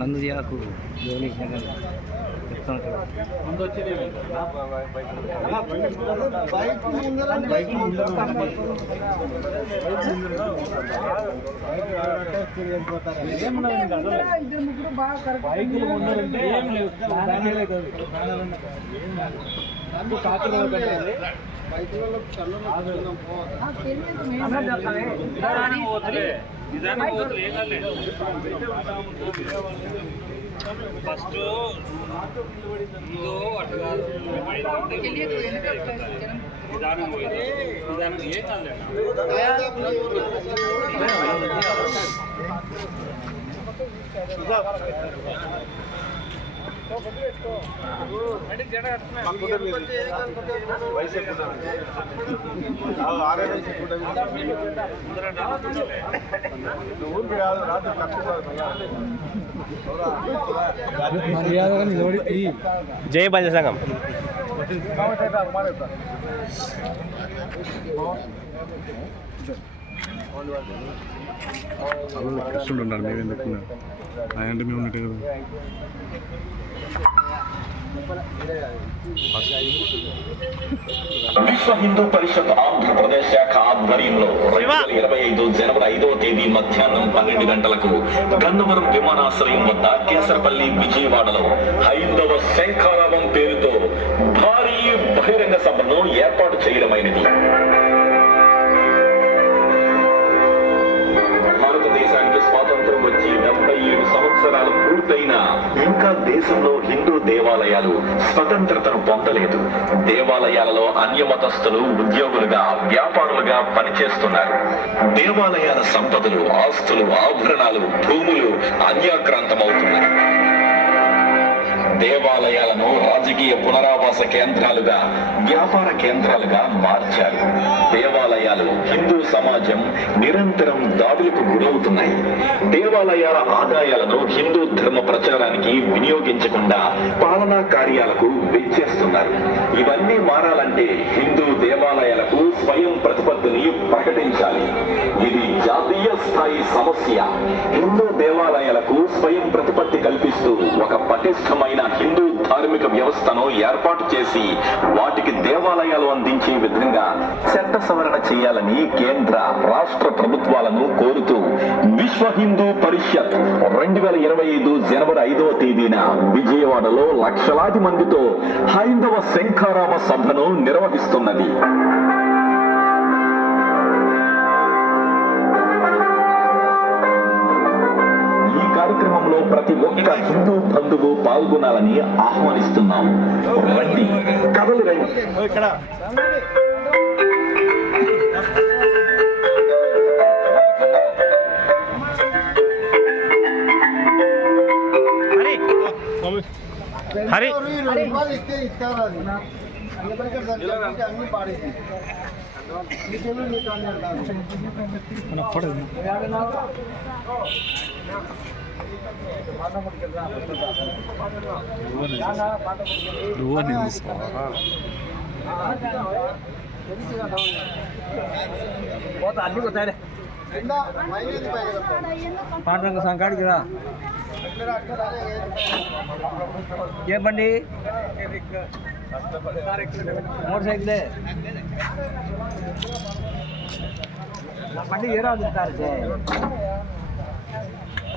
నందుయాకు ముందు వచ్చేది ఫస్ట్ నిదానం ఏం కాదు జై బంజ సంఘం కృష్ణుడు ఉన్నారు మేము ఎందుకు ఆయన మేము ఉన్నట్టు కదా విశ్వ హిందూ పరిషత్ ఆంధ్రప్రదేశ్ శాఖ ఆధ్వర్యంలో 2025 జనవరి 5వ తేదీ మధ్యాహ్నం 12 గంటలకు గన్నవరం విమానాశ్రయం వద్ద కేసరపల్లి విజయవాడలో హైందవ శంఖారావం పేరుతో భారీ బహిరంగ సభను ఏర్పాటు చేయడమైనది. భారతదేశానికి స్వాతంత్రం వచ్చి 77 సంవత్సరాలు పూర్తయినా ఇంకా దేశంలో హిందూ దేవాలయాలు స్వతంత్రతను పొందలేదు. దేవాలయాలలో అన్యమతస్థులు ఉద్యోగులుగా వ్యాపారులుగా పనిచేస్తున్నారు. దేవాలయాల సంపదలు, ఆస్తులు, ఆభరణాలు, భూములు అన్యాక్రాంతమవుతున్నాయి. దేవాలయాలను రాజకీయ పునరావాస కేంద్రాలుగా, వ్యాపార కేంద్రాలుగా మార్చారు. దేవాలయాలు, హిందూ సమాజం నిరంతరం దాడులకు గురవుతున్నాయి. దేవాలయాల ఆదాయాలను హిందూ ధర్మ ప్రచారానికి వినియోగించకుండా పాలనా కార్యాలకు వెచ్చేస్తున్నారు. ఇవన్నీ మారాలంటే హిందూ దేవాలయాలకు స్వయం ప్రతిపత్తిని ప్రకటించాలి. ఇది జాతీయ స్థాయి సమస్య. హిందూ దేవాలయాలకు స్వయం ప్రతిపత్తి కల్పిస్తూ ఒక పటిష్టమైన హిందూ ధార్మిక వ్యవస్థను ఏర్పాటు చేసి వాటికి దేవాలయాలు అందించే విధంగా చట్ట సవరణ చేయాలని కేంద్ర, రాష్ట్ర ప్రభుత్వాలను కోరుతూ విశ్వ హిందూ పరిషత్ 2025 జనవరి 5వ తేదీన విజయవాడలో లక్షలాది మందితో హైందవ శంఖారామ సభను నిర్వహిస్తున్నది. కార్యక్రమంలో ప్రతి ఒక్క హిందూ బంధువు పాల్గొనాలని ఆహ్వానిస్తున్నాము. రండి, కథలు రండి. హరి పాండురంగ సంకాడికి రా ఏ బండి మోటార్ సైకిల్ బండి ఏ రాదు